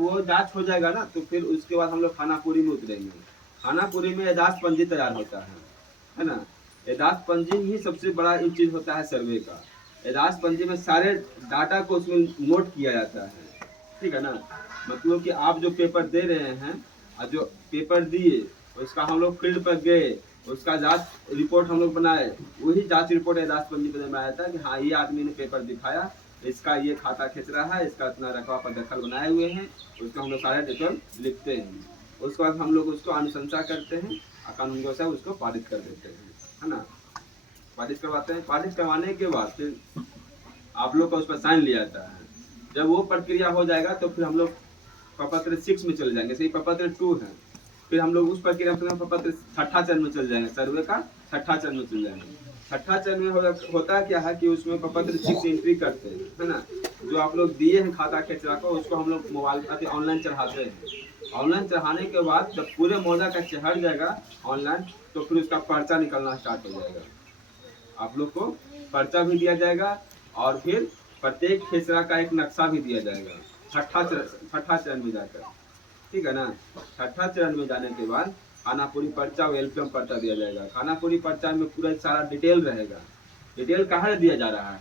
जब वो जांच हो जाएगा ना तो फिर उसके बाद हम लोग खानापुरी में उतरेंगे। खानापुरी में एजाज पंजी तैयार होता है ना। एजाज पंजी ही सबसे बड़ा एक चीज होता है सर्वे का। एजाज पंजी में सारे डाटा को उसमें नोट किया जाता है, ठीक है ना। मतलब कि आप जो पेपर दे रहे हैं और जो पेपर दिए उसका हम लोग फील्ड पर गए, उसका जांच रिपोर्ट हम लोग बनाए, वही जांच रिपोर्ट एजाज पंजी पर बनाया था कि हाँ ये आदमी ने पेपर दिखाया, इसका ये खाता खींच रहा है, इसका इतना रकबा पर दखल बनाए हुए हैं, उसका हम लोग सारे डिटेल लिखते हैं। उसके बाद हम लोग उसको अनुशंसा करते हैं और कानून से उसको पारित कर देते हैं, है ना। पारित करवाते हैं, पारित करवाने के बाद फिर आप लोग का उस पर साइन लिया जाता है। जब वो प्रक्रिया हो जाएगा तो फिर हम लोग प्रपत्र 6 में चले जाएंगे, सही प्रपत्र 2 है। फिर हम लोग उस प्रक्रिया में प्रपत्र 6ठा चरण में चल जाएंगे, सर्वे का 6ठा चरण में चल जाएंगे। 6ठा चरण में होता क्या है कि उसमें प्रपत्र 6 एंट्री करते हैं, है ना। जो आप लोग दिए हैं खाता खेचरा को उसको हम लोग मोबाइल पर ऑनलाइन चढ़ाते हैं। ऑनलाइन चढ़ाने के बाद जब पूरे मौजा का चढ़ जाएगा ऑनलाइन तो फिर उसका पर्चा निकलना स्टार्ट हो जाएगा। आप लोग को पर्चा भी दिया जाएगा और फिर प्रत्येक खेसरा का एक नक्शा भी दिया जाएगा 6ठा चरण में जाकर, ठीक है ना। 6ठा चरण में जाने के बाद खानापुरी पर्चा और एलपीएम पर्चा दिया जाएगा। खानापुरी पर्चा में पूरा सारा डिटेल रहेगा। डिटेल कहाँ दिया जा रहा है,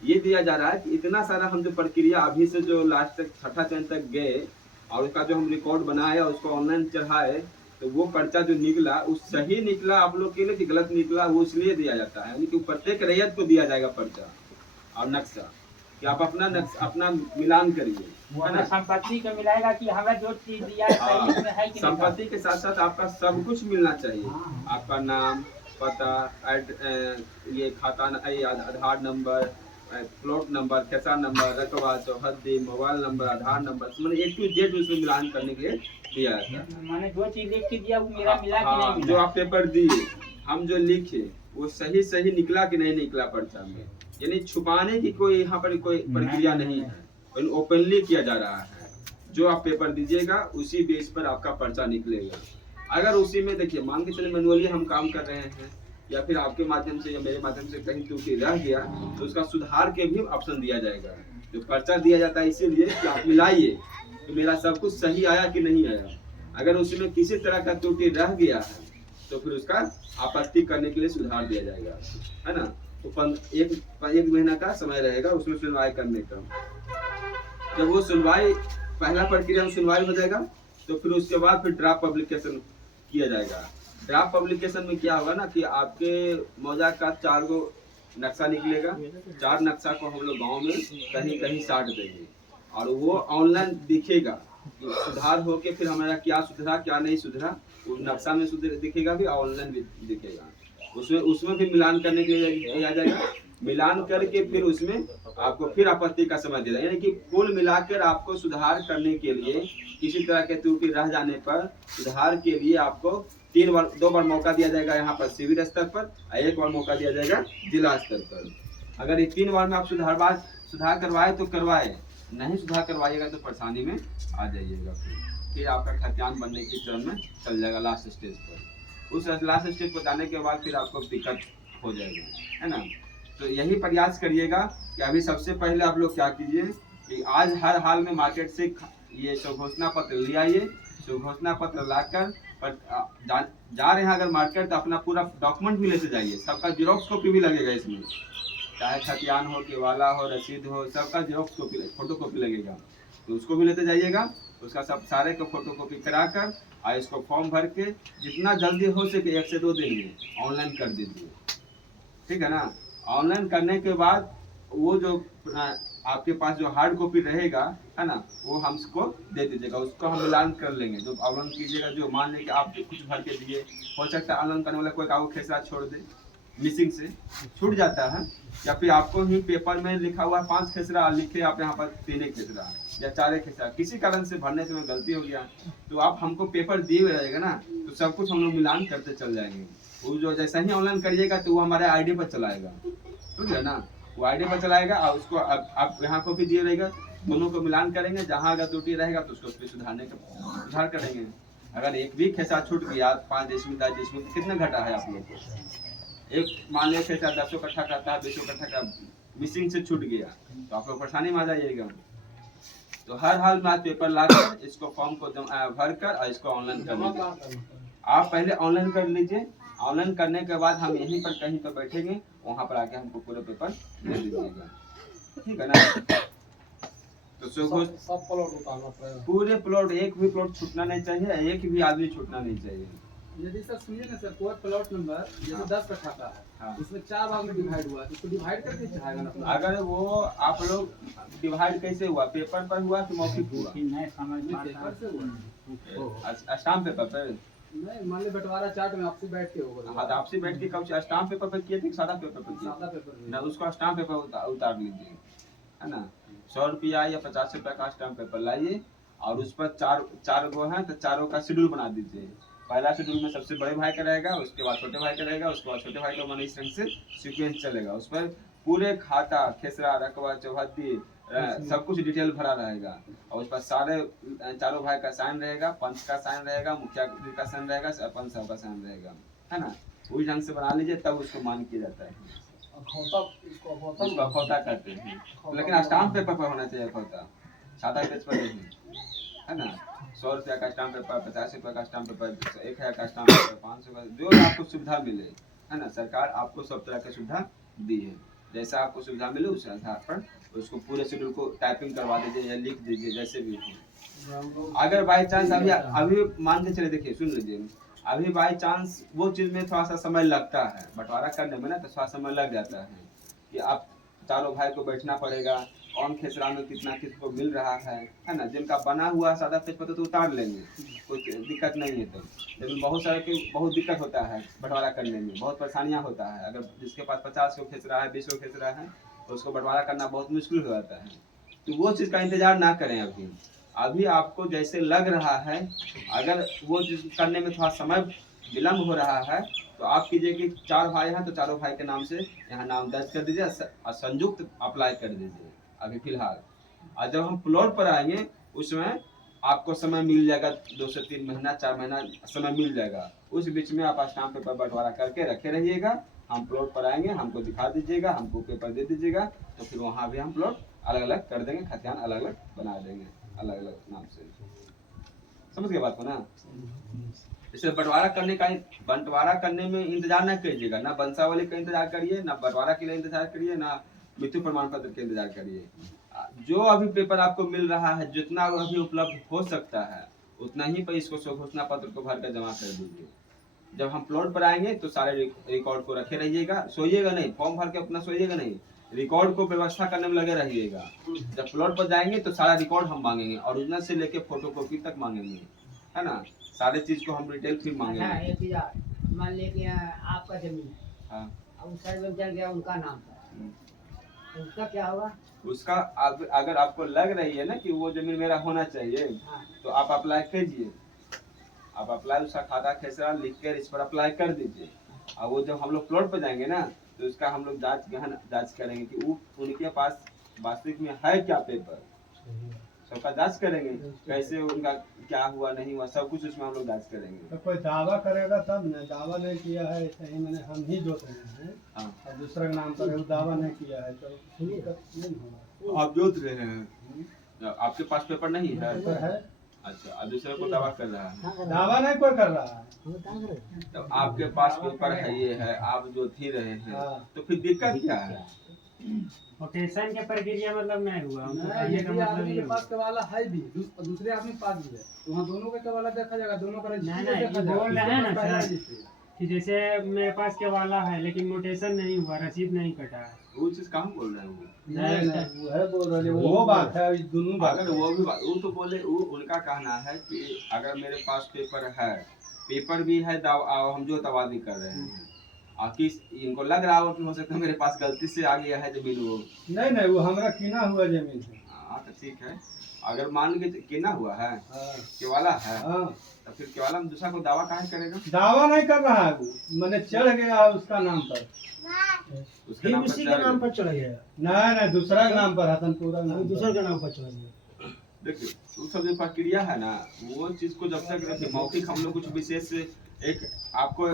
ये दिया जा रहा है कि इतना सारा हम जो प्रक्रिया अभी से जो लास्ट तक 6ठा चरण तक गए और उसका जो हम रिकॉर्ड बनाए और उसको ऑनलाइन चढ़ाए तो वो पर्चा जो निकला वो सही निकला आप लोग के लिए कि गलत निकला वो इसलिए दिया जाता है, यानी कि प्रत्येक रैयत को दिया जाएगा पर्चा और नक्शा कि आप अपना मिलान करिए, है ना। संपत्ति को मिलाएगा कि हमें जो चीज दिया है सही उसमें है कि नहीं। संपत्ति के साथ साथ आपका सब कुछ मिलना चाहिए, आपका नाम, पता, ये खाता, आधार नंबर, प्लॉट नंबर, खेसा नंबर, रकबा, चौहद्दी, मोबाइल नंबर, आधार नंबर, मतलब A to Z उसमें मिलान करने के लिए दिया जाता है। मैंने जो चीज लिख के दिया वो मेरा मिला कि नहीं मिला। जो आप पेपर दिए हम जो लिखे वो सही सही निकला कि नहीं निकला पर्चा में, यानी छुपाने की कोई यहाँ पर कोई प्रक्रिया नहीं है, ओपनली किया जा रहा है। जो आप पेपर दीजिएगा उसी बेस पर आपका पर्चा निकलेगा। अगर उसी में देखिए मान के चले मैनुअली हम काम कर रहे हैं या फिर आपके माध्यम से या मेरे माध्यम से कहीं त्रुटि रह गया तो उसका सुधार के भी ऑप्शन दिया जाएगा। जो पर्चा दिया जाता है इसीलिए कि आप मिलाइए कि मेरा सब कुछ सही आया कि नहीं आया। अगर उसमें किसी तरह का त्रुटि रह गया है तो फिर उसका आपत्ति करने के लिए सुधार दिया जाएगा, है ना। तो एक महीना का समय रहेगा उसमें सुनवाई करने का। जब वो सुनवाई पहला प्रक्रिया में सुनवाई हो जाएगा तो फिर उसके बाद फिर ड्राफ्ट पब्लिकेशन किया जाएगा। ड्राफ्ट पब्लिकेशन में क्या होगा ना कि आपके मौजा का 4 गो नक्शा निकलेगा, 4 नक्शा को हम लोग गाँव में कहीं कहीं साट देंगे और वो ऑनलाइन दिखेगा कि सुधार होके फिर हमारा क्या सुधरा क्या नहीं सुधरा, वो नक्शा में दिखेगा भी ऑनलाइन भी दिखेगा। उसमें भी मिलान करने के लिए दिया जाएगा। मिलान करके फिर उसमें आपको फिर आपत्ति का समय दिया, यानी कि कुल मिलाकर आपको सुधार करने के लिए किसी तरह के त्रुटि रह जाने पर सुधार के लिए आपको 2 बार मौका दिया जाएगा यहाँ पर शिविर स्तर पर और 1 बार मौका दिया जाएगा जिला स्तर पर। अगर ये 3 बार में आप सुधार करवाए तो करवाए, नहीं सुधार करवाइएगा तो परेशानी में आ जाइएगा। फिर आपका खतियान बनने के चरण में चल जाएगा लास्ट स्टेज पर। उस लास्ट स्टेज पर जाने के बाद फिर आपको दिक्कत हो जाएगी, है ना। तो यही प्रयास करिएगा कि अभी सबसे पहले आप लोग क्या कीजिए कि आज हर हाल में मार्केट से ये घोषणा पत्र ले आइए। घोषणा पत्र लाकर जा रहे हैं अगर मार्केट तो अपना पूरा डॉक्यूमेंट भी लेते जाइए। सबका जीरोक्स कॉपी भी लगेगा इसमें, चाहे खतियान हो, केवाला हो, रसीद हो, सबका जीरोक्स कॉपी फोटो कॉपी लगेगा तो उसको भी लेते जाइएगा। उसका सब सारे का फोटो कॉपी करा कर और इसको फॉर्म भर के जितना जल्दी हो सके 1 से 2 दिन में ऑनलाइन कर दीजिए, ठीक है ना। ऑनलाइन करने के बाद वो जो आपके पास जो हार्ड कॉपी रहेगा, है ना, वो हमको दे दीजिएगा, उसको हम मिलान कर लेंगे। जो ऑनलाइन कीजिएगा, जो मान लें कि आप जो कुछ भर के दिए, हो सकता है ऑनलाइन करने वाला कोई का खेसरा छोड़ दे, मिसिंग से छूट जाता है, या फिर आपको ही पेपर में लिखा हुआ 5 खेसरा लिखे आप यहाँ पर 3 खेसरा या 4 खेसरा, किसी कारण से भरने से गलती हो गया तो आप हमको पेपर दिए हुए रहेगा ना तो सब कुछ हम लोग मिलान करते चल जाएंगे। वो जो जैसा ही ऑनलाइन करिएगा तो वो हमारे आईडी पर चलाएगा, ठीक है ना। वो आईडी पर चलाएगा और उसको आप यहाँ को भी दिए रहेगा, दोनों को मिलान करेंगे। जहाँ अगर त्रुटि रहेगा तो उसको फिर सुधार करेंगे। अगर एक भी खेसा छूट गया 5 डेसिमल 10 डेसिमल कितना घटा है आप लोग को, एक मान लिया खेसा 10 कट्ठा करता है 20 कट्ठा का मिसिंग से छूट गया तो आप लोग परेशानी में आ जाइएगा। तो तो हर हाल में आप पेपर लाकर इसको फॉर्म को भर कर और इसको ऑनलाइन कर लीजिए। आप पहले ऑनलाइन कर लीजिए। ऑनलाइन करने के बाद हम यहीं पर कहीं पर बैठेंगे, वहाँ पर आके हमको पूरे पेपर दे दीजिएगा, ठीक है ना। तो सब प्लॉट उतारना पड़ेगा, पूरे प्लॉट, एक भी प्लॉट छूटना नहीं चाहिए, एक भी आदमी छूटना नहीं चाहिए। यदि सर सुनिए ना सर, कोई प्लॉट नंबर जैसे 10 कट्ठा का है, हाँ। इसमें 4 भाग में डिवाइड हुआ, तो इसको डिवाइड करके चाहेगा ना। अगर वो आप लोग डिवाइड कैसे हुआ, पेपर पर हुआ कि मौखिक हुआ? नहीं समझ में पेपर से हुआ, स्टाम्प पेपर पर? नहीं मान ली बंटवारा चार्ट में आपसे बैठ के होगा। हाँ, तो आपसे बैठ के कब स्टाम्प पेपर पर किए थे कि सादा पेपर पर किए? सादा पेपर में ना, उसको स्टाम्प पेपर उतार लीजिए, है ना। 100 रुपया या 50 रुपया का स्टाम्प पेपर लाइए और उस पर चार गो है तो चारों का शेड्यूल बना दीजिए। पहला शेड्यूल में सबसे बड़े भाई का रहेगा, उसके बाद छोटे भाई का रहेगा, उसके बाद छोटे भाई का, माने इस रंग से सीक्वेंस चलेगा। उस पर पूरे खाता, खेसरा, रकबा, चौहद्दी सब कुछ डिटेल भरा रहेगा और उस पर सारे चारों भाई का साइन रहेगा, पंच का साइन रहेगा, मुखिया का साइन रहेगा, सरपंच साहब का साइन रहेगा, है ना। वही ढंग से बना लीजिए, तब उसको मान किया जाता है। उसको अखौता कहते हैं, लेकिन स्टाम्प पेपर पर होना चाहिए अखौता, सादा पेज पर नहीं, है ना। 100 रुपया का स्टाम्प पेपर, 50 रुपया का स्टाम्प पेपर, 1000 का स्टाम्प पेपर, 500 का, जो आपको सुविधा मिले, है ना। सरकार आपको सब तरह की सुविधा दी है, जैसा आपको सुविधा मिले उस आधार पर उसको पूरे शेड्यूल को टाइपिंग करवा दीजिए या लिख दीजिए, जैसे भी हो। अगर बाई चांस अभी मान के चले, देखिए सुन लीजिए, अभी बाई चांस वो चीज में थोड़ा सा समय लगता है, बंटवारा करने में ना तो थोड़ा समय लग जाता है कि आप चारों भाई को बैठना पड़ेगा, कौन खेसरा में कितना किसको मिल रहा है ना। जिनका बना हुआ सादा पेज पर तो उतार लेंगे, कुछ दिक्कत नहीं है। तो लेकिन बहुत सारे के बहुत दिक्कत होता है बंटवारा करने में, बहुत परेशानियां होता है। अगर जिसके पास 50 को खेसरा है, 20 को खेसरा है, तो उसको बंटवारा करना बहुत मुश्किल हो जाता है। तो वो चीज़ का इंतजार ना करें। अभी आपको जैसे लग रहा है, अगर वो चीज़ करने में थोड़ा समय विलम्ब हो रहा है तो आप कीजिए कि 4 भाई हैं तो चारों भाई के नाम से यहाँ नाम दर्ज कर दीजिए और संयुक्त अप्लाई कर दीजिए अभी फिलहाल। और जब हम प्लॉट पर आएंगे उसमें आपको समय मिल जाएगा, 2 से 3 महीना 4 महीना समय मिल जाएगा। उस बीच में आप स्टाम्प पेपर बंटवारा करके रखे रहिएगा। हम प्लॉट पर आएंगे, हमको दिखा दीजिएगा, हमको पेपर दे दीजिएगा, तो फिर वहाँ भी हम प्लॉट अलग अलग कर देंगे, खतियान अलग अलग बना देंगे, अलग अलग नाम से। समझ गए बात को ना। इसलिए बंटवारा करने में इंतजार न कीजिएगा, ना वंशावली का इंतजार करिए, ना बंटवारा के लिए इंतजार करिए, ना मृत्यु प्रमाण पत्र के इंतजार करिए। जो अभी पेपर आपको मिल रहा है, जितना अभी उपलब्ध हो सकता है उतना ही पर इसको स्वघोषणा पत्र को भर कर जमा कर दीजिए। जब हम प्लॉट पर आएंगे तो सारे रिकॉर्ड को रखे रहिएगा, सोइएगा नहीं, फॉर्म भर के अपना सोइएगा नहीं, रिकॉर्ड को व्यवस्था करने में लगे रहिएगा। जब प्लॉट पर जाएंगे तो सारा रिकॉर्ड हम मांगेंगे, ओरिजिनल से लेके फोटोकॉपी तक मांगेंगे, है ना। सारे चीज को हम डिटेल फिर मांगेंगे। हाँ, एक चीज और, मान लीजिए आपका जमीन है, हाँ, अब उस साइड में चल गया उनका नाम पर, तो उसका क्या होगा? उसका अगर आपको लग रही है ना कि वो जमीन मेरा होना चाहिए, हाँ। तो आप अप्लाई कीजिए। आप अप्लाई उसका खाता खेसरा लिख कर इस पर अप्लाई कर दीजिए। और वो जब हम लोग प्लॉट पर जाएंगे ना तो उसका हम लोग गहन जांच करेंगे कि वो उनके पास वास्तविक में है क्या पेपर, सबका जांच करेंगे, कैसे उनका क्या हुआ नहीं हुआ, सब कुछ उसमें हम लोग जांच करेंगे। तो कोई दावा करेगा तब न, दावा नहीं किया है सही, मैंने हम ही जोत रहे हैं, हाँ, और दूसरा के नाम पर वो दावा नहीं किया है तो दिक्कत नहीं होगा। आप जोत रहे हैं, आपके पास पेपर नहीं है? पेपर है, अच्छा, और दूसरे को दावा कर रहा है? दावा नहीं कोई कर रहा है। तो आपके पास पेपर है, ये है, आप जोत ही रहे हैं, हाँ। तो फिर दिक्कत क्या है? रोटेशन के प्रक्रिया मतलब नहीं हुआ, नहीं, ये का यदि मतलब आदमी ये के हुआ। पास कवाला है भी, दूसरे आदमी के पास भी है, तो वहाँ दोनों का कवाला देखा जाएगा, दोनों का रजिस्ट्री नहीं, देखा ये जाएगा। बोल रहे हैं ना पहला सर। रजिस्ट्री। कि जैसे मेरे पास के वाला है लेकिन मोटेशन नहीं हुआ, रसीद नहीं कटा है। वो चीज कहाँ बोल रहे हैं वो? नहीं नहीं, वो है बोल रहे हैं, वो बात है, अभी दोनों बात अगर वो भी वो तो बोले, वो उनका कहना है कि अगर मेरे पास पेपर है, पेपर भी है, हम जो तबादली कर रहे हैं, किस इनको लग रहा हो कि हो सकता है मेरे पास गलती से आ गया है जमीन वो। नहीं नहीं, वो हमारा किना हुआ जमीन है। हाँ, तो ठीक है। अगर मान के किना हुआ है, हाँ केवाला है, हाँ, तो फिर केवाला में दूसरा को दावा काहे करेगा? दावा नहीं कर रहा है वो, मैंने चढ़ गया उसका नाम पर, उसके नाम पर उसी के नाम पर चढ़ गया, नहीं नहीं, दूसरा के नाम पर हसन पूरा नाम दूसरे पर। के नाम पर चढ़ गया। देखिए, वो सब जो प्रक्रिया है ना, वो चीज को जब तक रखे, मौखिक हम लोग कुछ विशेष एक आपको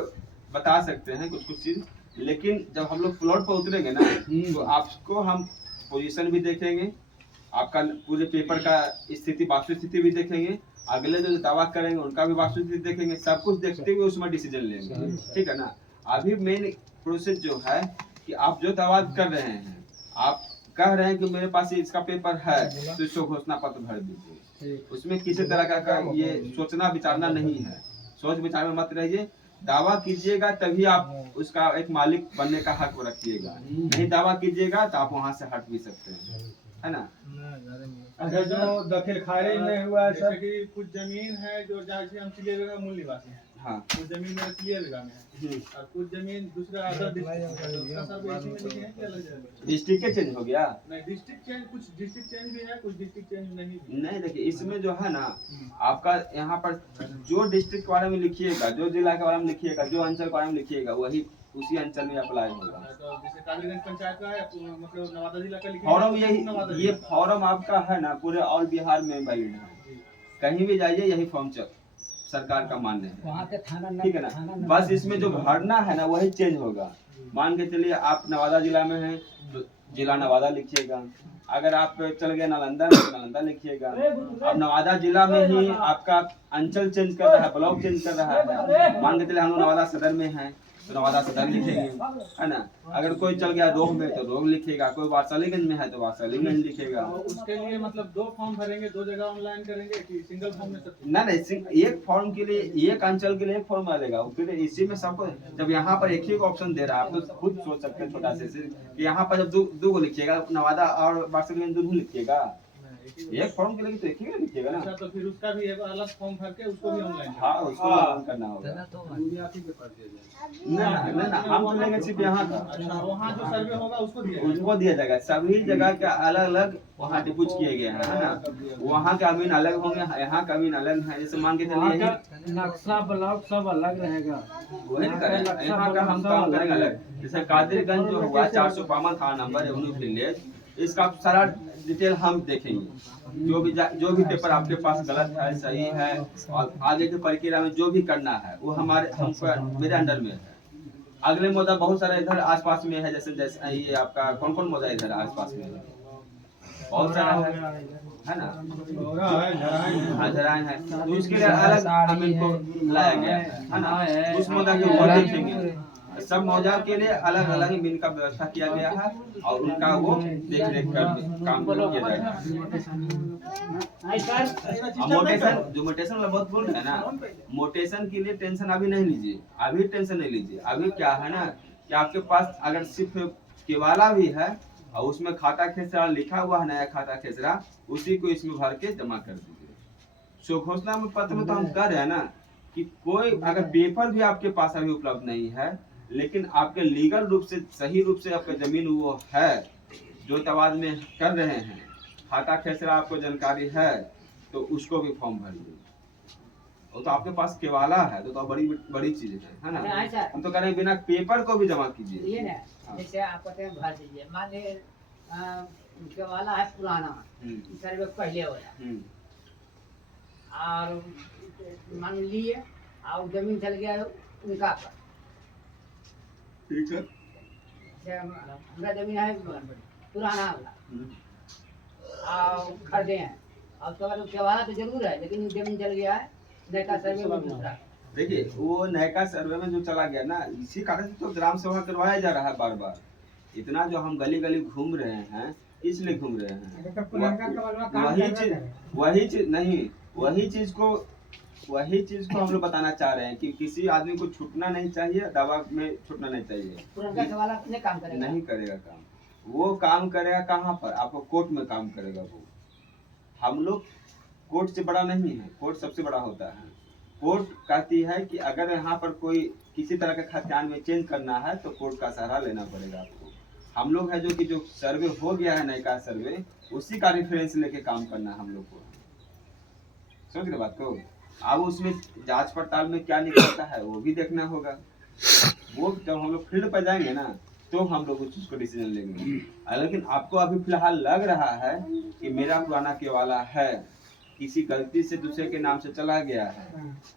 बता सकते हैं कुछ कुछ चीज, लेकिन जब हम लोग प्लॉट पर उतरेंगे ना तो आपको हम पोजीशन भी देखेंगे, आपका पूरे पेपर का स्थिति, वास्तु स्थिति भी देखेंगे, अगले जो दावा करेंगे उनका भी वास्तु स्थिति देखेंगे, सब कुछ देखते हुए उसमें डिसीजन लेंगे, ठीक है ना। अभी मेन प्रोसेस जो है कि आप जो दावा कर रहे हैं, आप कह रहे हैं कि मेरे पास इसका पेपर है तो इसको घोषणा पत्र भर दीजिए। उसमें किसी तरह का ये सोचना विचारना नहीं है, सोच विचार में मत रहिए। दावा कीजिएगा तभी आप उसका एक मालिक बनने का हक रखिएगा, नहीं दावा कीजिएगा तो आप वहाँ से हट भी सकते हैं, है ना। अच्छा, जो दखिल खारिज नहीं हुआ है जैसे सर, कि कुछ जमीन है जो जहाँ से हम चिड़िया का मूल निवासी हैं, हाँ कुछ जमीन मेरा चिड़िया में है और कुछ जमीन दूसरा अदर डिस्ट्रिक्ट है, तो उसका सर्वे इसी में लिखे हैं कि अलग जगह? डिस्ट्रिक्ट के चेंज हो गया नहीं, डिस्ट्रिक्ट चेंज, कुछ डिस्ट्रिक्ट चेंज भी है, कुछ डिस्ट्रिक्ट चेंज नहीं भी। नहीं। देखिए इसमें जो है ना, आपका यहाँ पर जो डिस्ट्रिक्ट के बारे में लिखिएगा, जो जिला के बारे में लिखिएगा, जो अंचल के बारे में लिखिएगा, वही उसी अंचल में अप्लाई होगा। तो जैसे कालीगंज पंचायत का है, मतलब नवादा जिला का लिखे फॉर्म हैं, यही, नवादा ये जिला का। फॉर्म आपका है ना पूरे ऑल बिहार में वैलिड है, कहीं भी जाइए यही फॉर्म सरकार का मान्य है, वहाँ के थाना ठीक है ना। बस इसमें जो भरना है ना वही चेंज होगा। मान के चलिए आप नवादा जिला में हैं तो जिला नवादा लिखिएगा, अगर आप चल गए नालंदा में तो नालंदा लिखिएगा। अब नवादा जिला में ही आपका अंचल चेंज कर रहा है, ब्लॉक चेंज कर रहा है, मान के चलिए हम लोग नवादा सदर में हैं तो नवादा सदर लिखेंगे, है ना। अगर कोई चल गया रोह में तो रोह लिखेगा, कोई वारसालीगंज में है तो वारसालीगंज लिखेगा। तो उसके लिए मतलब 2 फॉर्म भरेंगे, 2 जगह ऑनलाइन करेंगे कि सिंगल फॉर्म में सब? नहीं, एक फॉर्म के लिए, एक अंचल के लिए एक फॉर्म मिलेगा, फिर इसी में सबको जब यहाँ पर एक ही ऑप्शन दे रहा है, आप तो खुद सोच सकते हैं छोटा से कि यहाँ पर जब दो को लिखिएगा, नवादा और वारसालीगंज दोनों लिखिएगा, एक फॉर्म के लिए तो एक ही लिखिएगा ना। अच्छा, तो फिर उसका भी एक अलग फॉर्म भर के उसको भी ऑनलाइन? हाँ, उसको ऑनलाइन करना होगा। ना हम तो लेंगे सिर्फ यहाँ का, अच्छा, वहाँ जो सर्वे होगा उसको दिया उनको दिया जाएगा। सभी जगह के अलग अलग वहाँ डिपूज किए गए हैं, है ना। वहाँ के अमीन अलग होंगे, यहाँ का अमीन अलग है। जैसे मान के चलिए नक्शा ब्लॉक सब अलग रहेगा। वही तो करें, यहाँ का हम काम करेंगे अलग। जैसे कादिरगंज जो हुआ 452 थाना नंबर रेवेन्यू विलेज, इसका सारा डिटेल हम देखेंगे। जो भी पेपर आपके पास गलत है, सही है, और आगे की प्रक्रिया में जो भी करना है वो हमको मेरे अंडर में है। अगले मुद्दा बहुत सारा इधर आसपास में है, जैसे ये आपका कौन कौन मुद्दा इधर आसपास में है, बहुत सारा है ना। हाँ, झराएं है, तो उसके लिए अलग हम इनको लाया गया है ना। उस मुद्दा के ऊपर देखेंगे, सब मौजा के लिए अलग अलग मीन का व्यवस्था किया गया है और उनका वो देख रेख कर काम किया जाएगा। मोटेशन, जो मोटेशन वाला बहुत बोल रहे हैं ना, मोटेशन के लिए टेंशन अभी नहीं लीजिए, अभी टेंशन नहीं लीजिए। अभी क्या है ना कि आपके पास अगर सिर्फ केवाला भी है और उसमें खाता खेसरा लिखा हुआ है, नया खाता खेसरा, उसी को इसमें भर के जमा कर दीजिए। सो घोषणा में पत्र में तो हम कह रहे हैं ना कि कोई अगर पेपर भी आपके पास अभी उपलब्ध नहीं है, लेकिन आपके लीगल रूप से, सही रूप से आपका जमीन वो है, जो तवाद में कर रहे हैं, खाता खेसरा आपको जानकारी है, तो उसको भी फॉर्म भरिए। वो तो आपके पास केवाला है तो बड़ी बड़ी चीज है ना। हम तो कह रहे हैं बिना पेपर को भी जमा कीजिए। जैसे आप कहते हैं भर दीजिए, मान लीजिए केवाला है पुराना, सर्वे पहले वाला, और मान लिए और जमीन चल गया उनका पर, ठीक है, हमारा जमीन है पुराना वाला और खरीदे हैं, और उसके बाद केवाला तो जरूर है, लेकिन जमीन चल गया है नया सर्वे में दूसरा। देखिए वो नया सर्वे में जो चला गया ना, इसी कारण से तो ग्राम सभा करवाया जा रहा है बार बार। इतना जो हम गली गली घूम रहे हैं, इसलिए घूम रहे हैं। वही चीज को हम लोग बताना चाह रहे हैं कि किसी आदमी को छूटना नहीं चाहिए, दावा में छूटना नहीं चाहिए। पुराना केवाला अपने काम करेगा, नहीं करेगा काम, वो काम करेगा कहाँ पर? आपको कोर्ट में काम करेगा वो। हम लोग कोर्ट से बड़ा नहीं है, कोर्ट सबसे बड़ा होता है। कोर्ट कहती है कि अगर यहाँ पर कोई किसी तरह का खाद्यान्न में चेंज करना है तो कोर्ट का सहारा लेना पड़ेगा आपको। हम लोग है जो कि जो सर्वे हो गया है नया सर्वे, उसी का रेफरेंस लेके काम करना है हम लोग को। समझ रहे बात को? अब उसमें जांच पड़ताल में क्या निकलता है वो भी देखना होगा। वो जब हम लोग फील्ड पर जाएंगे ना तो हम लोग उस चीज को डिसीजन लेंगे। लेकिन आपको अभी फिलहाल लग रहा है कि मेरा पुराना केवाला है, किसी गलती से दूसरे के नाम से चला गया है,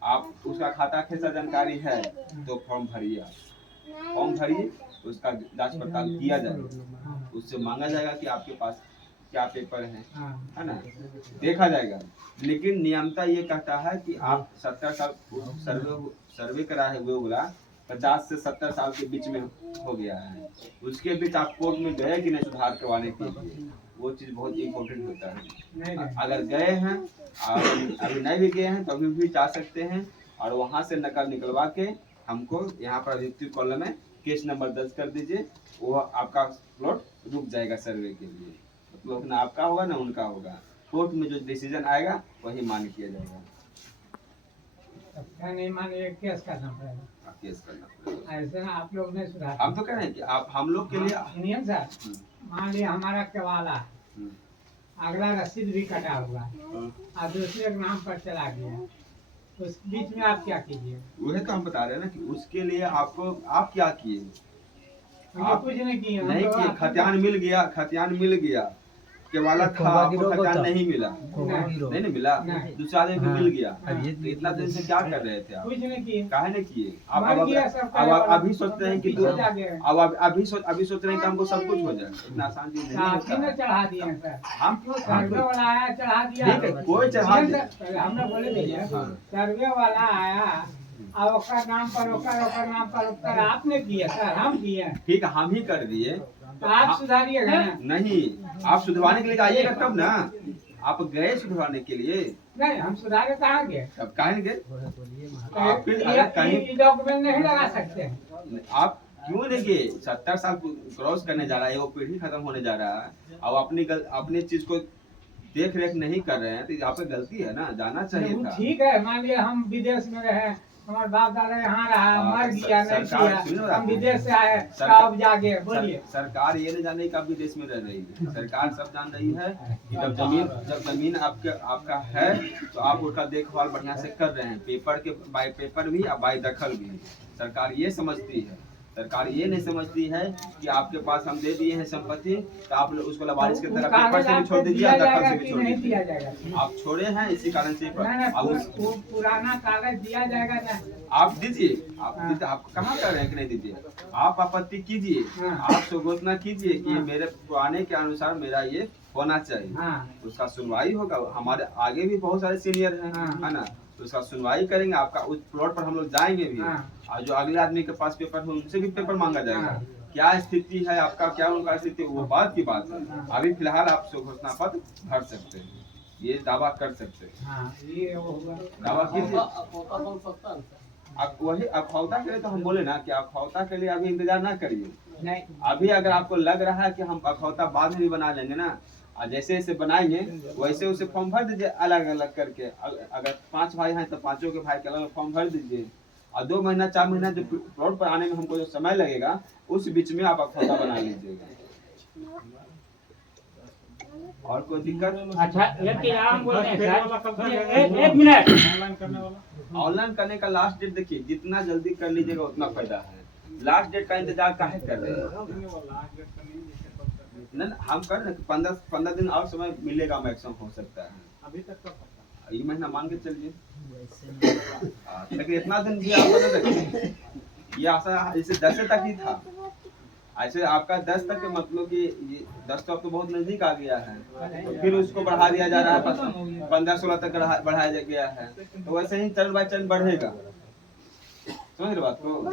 आप उसका खाता खेसा जानकारी है, तो फॉर्म भरिए। आप फॉर्म भरिए, उसका जांच पड़ताल किया जाएगा, उससे मांगा जाएगा कि आपके पास क्या पेपर है हाँ। है ना, देखा जाएगा। लेकिन नियमता ये कहता है कि आप 70 साल सर्वे करा है वो बोला 50 से 70 साल के बीच में हो गया है, उसके बीच आप कोर्ट में गए कि नहीं सुधार करवाने के लिए, वो चीज़ बहुत इम्पोर्टेंट होता है। नहीं नहीं अगर गए हैं और अभी नहीं भी गए हैं तो अभी भी जा सकते हैं और वहाँ से नकल निकलवा के हमको यहाँ पर अभियुक्ति कॉलम में केस नंबर दर्ज कर दीजिए, वो आपका प्लॉट रुक जाएगा सर्वे के लिए। प्लॉट ना आपका होगा ना उनका होगा, कोर्ट में जो डिसीजन आएगा वही मान्य किया जाएगा। अच्छा नहीं माने केस करना पड़ेगा, आप केस करना पड़ेगा। ऐसे ना आप लोग नहीं सुधार। हम तो कह रहे हैं कि आप हम लोग के लिए सुनिए सर, मान लिया हमारा केवाला है, अगला रसीद भी कटा हुआ है और दूसरे के नाम पर चला गया, उस बीच में आप क्या कीजिए? वही तो हम बता रहे हैं ना कि उसके लिए आपको आप क्या किए? आप कुछ नहीं किए, नहीं किए, खतियान मिल गया केवाला था, आपको खतियान नहीं मिला, नहीं मिला, दूसरा आदमी को मिल गया, तो इतना दिन से क्या कर रहे थे आप? कुछ नहीं किए, काहे नहीं किए? अब अभी सोच रहे हैं कि अभी सोच रहे हैं कि हमको सब कुछ हो जाए, इतना आसान चीज नहीं होता। चढ़ा दिए सर, हम सर्वे वाला आया चढ़ा दिया, ठीक है, कोई चढ़ा दे। हमने बोले भैया सर्वे वाला आया और ओकर नाम पर ओकर नाम पर ओकर आपने किया सर, हम किए, ठीक है, हम ही कर दिए, तो आप सुधारिएगा ना? नहीं, आप सुधरवाने के लिए आइएगा तब ना, आप गए सुधरवाने के लिए, नहीं हम सुधारे कहाँ गए? तब काहे गए? आप फिर अगर कहीं डॉक्यूमेंट नहीं लगा सकते हैं। आप क्यों नहीं गए? 70 साल क्रॉस करने जा रहा है, वो पीढ़ी खत्म होने जा रहा है, और अपनी चीज को देख रेख नहीं कर रहे हैं, तो आपकी गलती है ना, जाना चाहिए था। ठीक है, मान लिया हम विदेश में रहे, हमारे बाप दादा यहाँ रहा, मर गया, नहीं किया, हम विदेश से आए, अब जाके बोलिए। सरकार ये नहीं जान रही कि आप विदेश में रह रही है, सरकार सब जान रही है कि जब जमीन आपका है तो आप उसका देखभाल बढ़िया से कर रहे हैं, पेपर के बाय पेपर भी और बाय दखल भी। सरकार ये समझती है, सरकार ये नहीं समझती है कि आपके पास हम दे दिए हैं संपत्ति तो आप उसको लावारिस की तरह पेपर से भी छोड़ दीजिए, दखल से भी छोड़ दीजिए। आप छोड़े हैं इसी कारण से पुराना कागज दिया जाएगा ना, आप दीजिए, आप कहाँ कर रहे हैं कि नहीं दीजिए, आप आपत्ति कीजिए, आप सुघोषणा कीजिए कि मेरे पुराने के अनुसार मेरा ये होना चाहिए, उसका सुनवाई होगा। हमारे आगे भी बहुत सारे सीनियर हैं, है ना, तो उसका सुनवाई करेंगे, आपका उस प्लॉट पर हम लोग जाएंगे भी, और जो अगले आदमी के पास पेपर हो उनसे भी पेपर मांगा जाएगा, क्या स्थिति है आपका, क्या उनका स्थिति, वो बात की बात है। अभी फिलहाल आप घोषणा पत्र भर सकते हैं, ये दावा कर सकते हैं, दावा कीजिए। आप वही अखौता के लिए तो हम बोले ना कि अखौता के लिए अभी इंतजार ना करिए, अभी अगर आपको लग रहा है कि हम अखौता बाद में भी बना लेंगे ना, जैसे जैसे बनाएंगे वैसे उसे फॉर्म भर दीजिए अलग अलग करके। अगर 5 भाई हैं तो 5 के भाई के अलग फॉर्म भर दीजिए, और 2 महीना 4 महीना जो प्लॉट पर आने में हमको जो समय लगेगा उस बीच में आप अखौता बना लीजिएगा। और कोई दिक्कत? अच्छा लेकिन आप बोल रहे हैं एक मिनट, ऑनलाइन करने का लास्ट डेट देखिए, जितना जल्दी कर लीजिएगा उतना फायदा है। लास्ट डेट का इंतजार काहे कर रहे हैं? नहीं हम कर रहे 15 दिन और समय मिलेगा, मैक्सिमम हो सकता है, अभी तक का ये महीना मान के चलिए, लेकिन इतना दिन भी आप नहीं रखिए, ये आशा इसे 10 तक ही था, ऐसे आपका 10 तक मतलब कि ये 10 तो अब तो बहुत नजदीक आ गया है, तो फिर उसको बढ़ा दिया जा रहा है, 15-16 तक बढ़ाया गया है, तो वैसे ही चरण बाय चरण बढ़ेगा, समझ रहे बात को,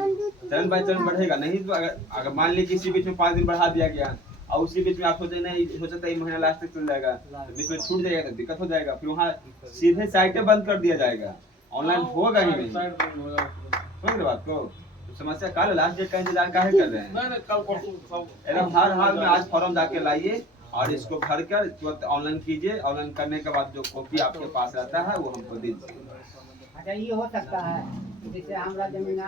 चरण बाय चरण बढ़ेगा। नहीं तो अगर मान लीजिए किसी बीच में 5 दिन बढ़ा दिया गया और उसी बीच में आप सोचे नहीं हो सकता है महीना लास्ट तक चल जाएगा, तो बीच में छूट जाएगा तो दिक्कत हो जाएगा, फिर वहाँ सीधे साइटें बंद कर दिया जाएगा, ऑनलाइन होगा ही नहीं, समझ रहे बात को। समस्या काल लास्ट डेट का इंतजार काहे कर रहे हैं? एकदम हर हाल में आज फॉर्म जाके लाइए और इसको भर कर तुरंत ऑनलाइन कीजिए, ऑनलाइन करने के बाद जो कॉपी आपके पास रहता है वो हमको दीजिए। अच्छा ये हो सकता है जैसे हमारा जमीन।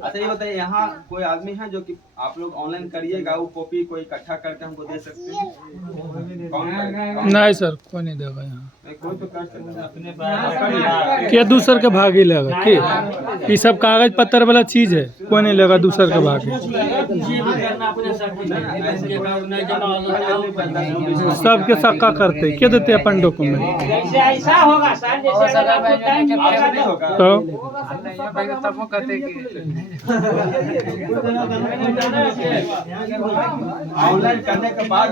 अच्छा ये बताइए, यहाँ कोई आदमी है जो कि आप लोग ऑनलाइन करिएगा वो कॉपी कोई इकट्ठा करके हमको दे सकते हैं? कौन करेगा? नहीं सर, कोई नहीं देगा यहाँ, नहीं कोई तो कर सकता है। क्या दूसर के भाग ही लेगा कि ये सब कागज पत्तर वाला चीज है, कोई नहीं लेगा दूसर के भाग, सबके सक्का करते क्या देते अपन डॉक्यूमेंट, ऐसा होगा सर तो ऑनलाइन करने के बाद